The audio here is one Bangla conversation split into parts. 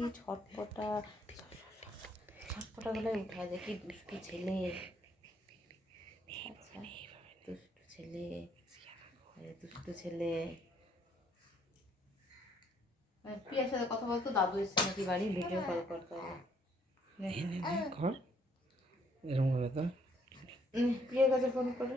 খালি ছটপটা ছটপটা গলায় উঠা যায়। কি দুষ্টু ছেলে, দুষ্টু ছেলে, দুষ্টু ছেলে। প্রিয়ার সাথে কথা বলতো, দাদু এসছে নাকি বাড়ি, ভিডিও কল করতে হবে। ঘর এরকম হবে তো। প্রিয়ার কাছে ফোন করে।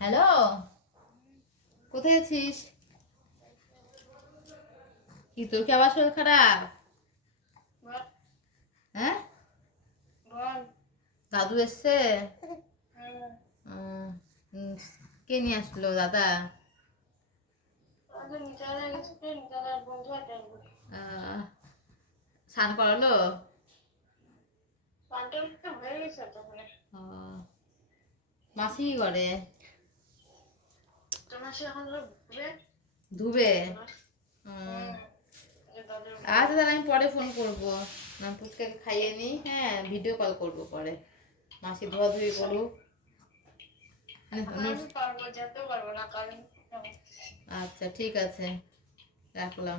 হ্যালো, কোথায় আছিস? কি তোর কি আবার শরীর খারাপ? হ্যাঁ, দাদু এসছে? কে নিয়ে আসলো? দাদা? স্নান করালো? মাসি কি করে? ধুবে? আচ্ছা তাহলে আমি পরে ফোন করবো, পুচকে খাইয়ে নি, হ্যাঁ ভিডিও কল করবো পরে। মাসি ধোয়াধুয়ি করুক। আচ্ছা ঠিক আছে, রাখলাম।